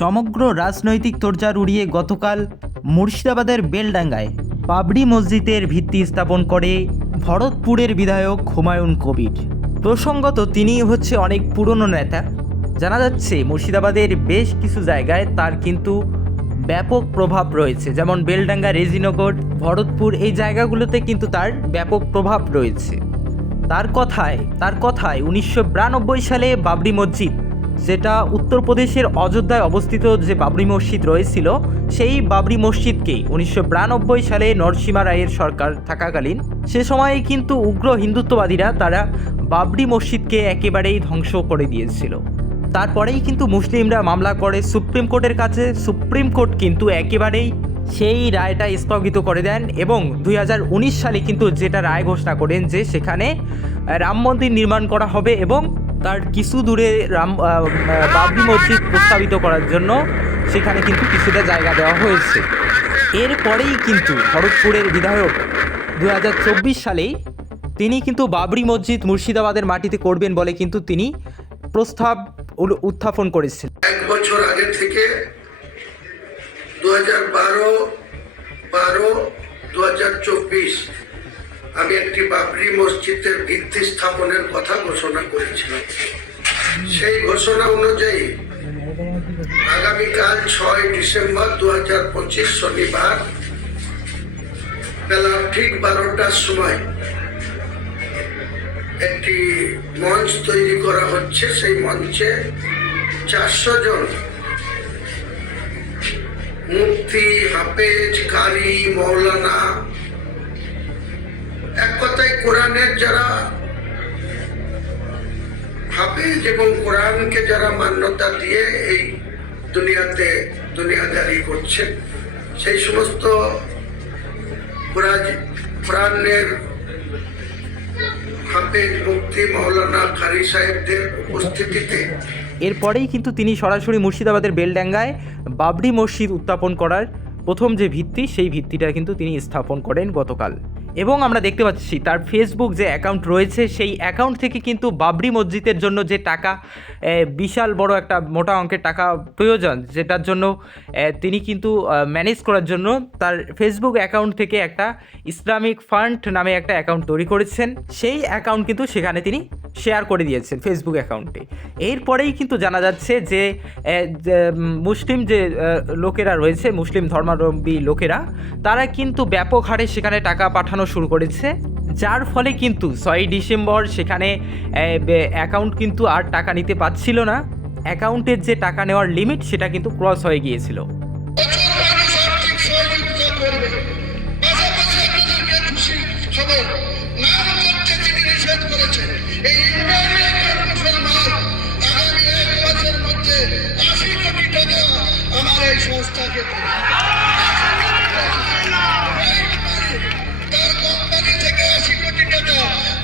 সমগ্র রাজনৈতিক তোড়জোড় উড়িয়ে গতকাল মুর্শিদাবাদের বেলডাঙ্গায় বাবরি মসজিদের ভিত্তি স্থাপন করে ভরতপুরের বিধায়ক হুমায়ুন কবির। প্রসঙ্গত তিনি হচ্ছে অনেক পুরনো নেতা। জানা যাচ্ছে মুর্শিদাবাদের বেশ কিছু জায়গায় তার কিন্তু ব্যাপক প্রভাব রয়েছে, যেমন বেলডাঙ্গা, রেজিনগর, ভরতপুর, এই জায়গাগুলোতে কিন্তু তার ব্যাপক প্রভাব রয়েছে। তার কথায় 1992 সালে বাবরি মসজিদ, যেটা উত্তরপ্রদেশের অযোধ্যায় অবস্থিত যে বাবরি মসজিদ রয়েছিল, সেই বাবরি মসজিদকে 1992 সালে নরসিমা রায়ের সরকার থাকাকালীন সে সময়ে কিন্তু উগ্র হিন্দুত্ববাদীরা তারা বাবরি মসজিদকে একেবারেই ধ্বংস করে দিয়েছিল। তারপরেই কিন্তু মুসলিমরা মামলা করে সুপ্রিম কোর্টের কাছে। সুপ্রিম কোর্ট কিন্তু একেবারেই সেই রায়টা স্থগিত করে দেন এবং 2019 সালে কিন্তু যেটা রায় ঘোষণা করেন যে সেখানে রাম মন্দির নির্মাণ করা হবে এবং তার কিছু দূরে বাবরি মসজিদ প্রস্তাবিত করার জন্য সেখানে কিন্তু কিছুটা জায়গা দেওয়া হয়েছে। এরপরেই কিন্তু ভরতপুরের বিধায়ক 2024 সালেই তিনি কিন্তু বাবরি মসজিদ মুর্শিদাবাদের মাটিতে করবেন বলে কিন্তু তিনি প্রস্তাব উত্থাপন করেছিলেন। এক বছর আগে থেকে 2012-2024 আমি একটি বাবরি মসজিদের ভিত্তি স্থাপনের কথা ঘোষণা করেছিলাম। সেই ঘোষণা অনুযায়ী আগামীকাল 6 ডিসেম্বর 2025 শনিবার বেলা ঠিক 12টার সময় একটি মঞ্চ তৈরি করা হচ্ছে। সেই মঞ্চে 400 জন মুফতি, হাফেজ, কারি, মৌলানা, এক কথায় কোরআনের যারা হাফেজ এবং কোরআনকে যারা মান্যতা দিয়ে এই দুনিয়াদারি করছে, সেই সমস্ত কোরআনের হাফেজ, মুফতি, মৌলানা, কারি সাহেবদের উপস্থিতিতে এরপরেই কিন্তু তিনি সরাসরি মুর্শিদাবাদের বেলডাঙ্গায় বাবরি মসজিদ উত্থাপন করার প্রথম যে ভিত্তি, সেই ভিত্তিটা কিন্তু তিনি স্থাপন করেন গতকাল। এবং আমরা দেখতে পাচ্ছি তার ফেসবুক যে অ্যাকাউন্ট রয়েছে, সেই অ্যাকাউন্ট থেকে কিন্তু বাবরি মসজিদের জন্য যে টাকা, বিশাল বড় একটা মোটা অঙ্কের টাকা প্রয়োজন, যেটার জন্য তিনি কিন্তু ম্যানেজ করার জন্য তার ফেসবুক অ্যাকাউন্ট থেকে একটা ইসলামিক ফান্ড নামে একটা অ্যাকাউন্ট তৈরি করেছেন। সেই অ্যাকাউন্ট কিন্তু সেখানে তিনি শেয়ার করে দিয়েছেন ফেসবুক অ্যাকাউন্টে। এরপরেই কিন্তু জানা যাচ্ছে যে মুসলিম যে লোকেরা রয়েছে, মুসলিম ধর্মাবলম্বী লোকেরা, তারা কিন্তু ব্যাপক হারে সেখানে টাকা পাঠানো শুরু করেছে, যার ফলে কিন্তু 6 ডিসেম্বর সেখানে অ্যাকাউন্ট কিন্তু আর টাকা নিতে পারছিল না। অ্যাকাউন্টের যে টাকা নেওয়ার লিমিট সেটা কিন্তু ক্রস হয়ে গিয়েছিল।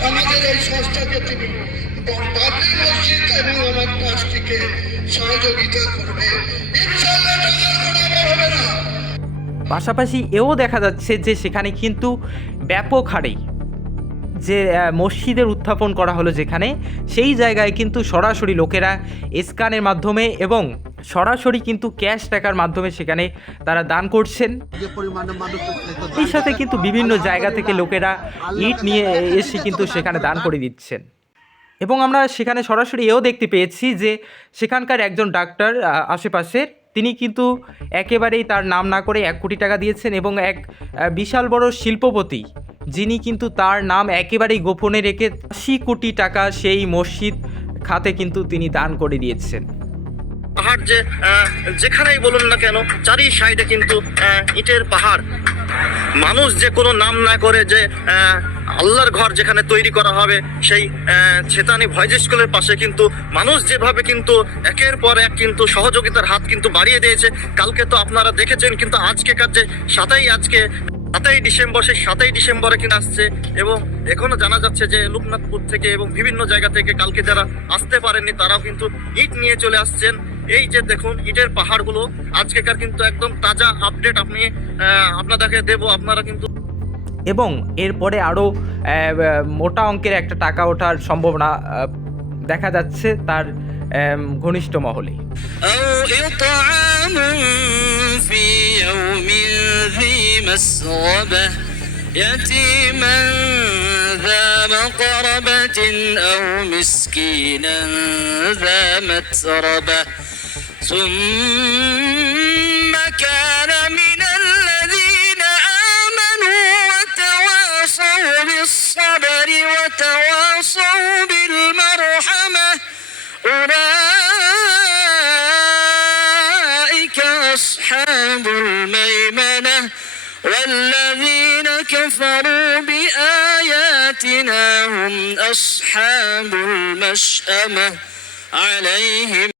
আমাদের এই সংস্থাকে তিনি বাবরি মসজিদ এবং আমার কাজটিকে সহযোগিতা করবে। ইনশাআল্লাহ টাকার কোনো অভাব হবে না। পাশাপাশি এও দেখা যাচ্ছে যে সেখানে কিন্তু ব্যাপক হারে যে মসজিদের উত্থাপন করা হলো যেখানে, সেই জায়গায় কিন্তু সরাসরি লোকেরা স্ক্যানের মাধ্যমে এবং সরাসরি কিন্তু ক্যাশ টাকার মাধ্যমে সেখানে তারা দান করছেন। এই সাথে কিন্তু বিভিন্ন জায়গা থেকে লোকেরা ইট নিয়ে এসে কিন্তু সেখানে দান করে দিচ্ছেন। এবং আমরা সেখানে সরাসরি এও দেখতে পেয়েছি যে সেখানকার একজন ডাক্তার আশেপাশের, তিনি কিন্তু একেবারেই তার নাম না করে 1 কোটি টাকা দিয়েছেন এবং এক বিশাল বড় শিল্পপতি, যিনি কিন্তু তার নাম একেবারেই গোপনে রেখে 80 কোটি টাকা সেই মসজিদ খাতে কিন্তু তিনি দান করে দিয়েছেন। পাহাড় যে যেখানেই বলুন না কেন, চারি সাইডে কিন্তু ইটের পাহাড়। মানুষ যে কোনো নাম না করে যে আল্লাহর ঘর যেখানে তৈরি করা হবে, সেই ছেতানি ভয়েস স্কুলের পাশে কিন্তু মানুষ যেভাবে কিন্তু একের পর এক কিন্তু সহযোগিতার হাত কিন্তু বাড়িয়ে দিয়েছে। কালকে তো আপনারা দেখেছেন, কিন্তু আজকেকার যে 7ই ডিসেম্বর, সেই 7ই ডিসেম্বরে কিন্তু আসছে এবং এখনো জানা যাচ্ছে যে লোকনাথপুর থেকে এবং বিভিন্ন জায়গা থেকে কালকে যারা আসতে পারেননি তারাও কিন্তু ইট নিয়ে চলে আসছেন। এই যে দেখুন ইটের পাহাড়গুলো, আজকেকার কিন্তু একদম তাজা আপডেট আপনাদেরকে দেব। আপনারা কিন্তু এবং এরপরে আরও মোটা অঙ্কের একটা টাকা ওঠার সম্ভাবনা দেখা যাচ্ছে তার ঘনিষ্ঠ মহলে। أو إطعام في يوم ذي مسغبة يتيما ذا مقربة أو مسكينا ذا متربة ثم كان من الذين آمنوا وتواصوا بالصبر وتواصوا بالمرحمة أولئك أصحاب الميمنة والذين كفروا بآياتنا هم أصحاب المشأمة عليهم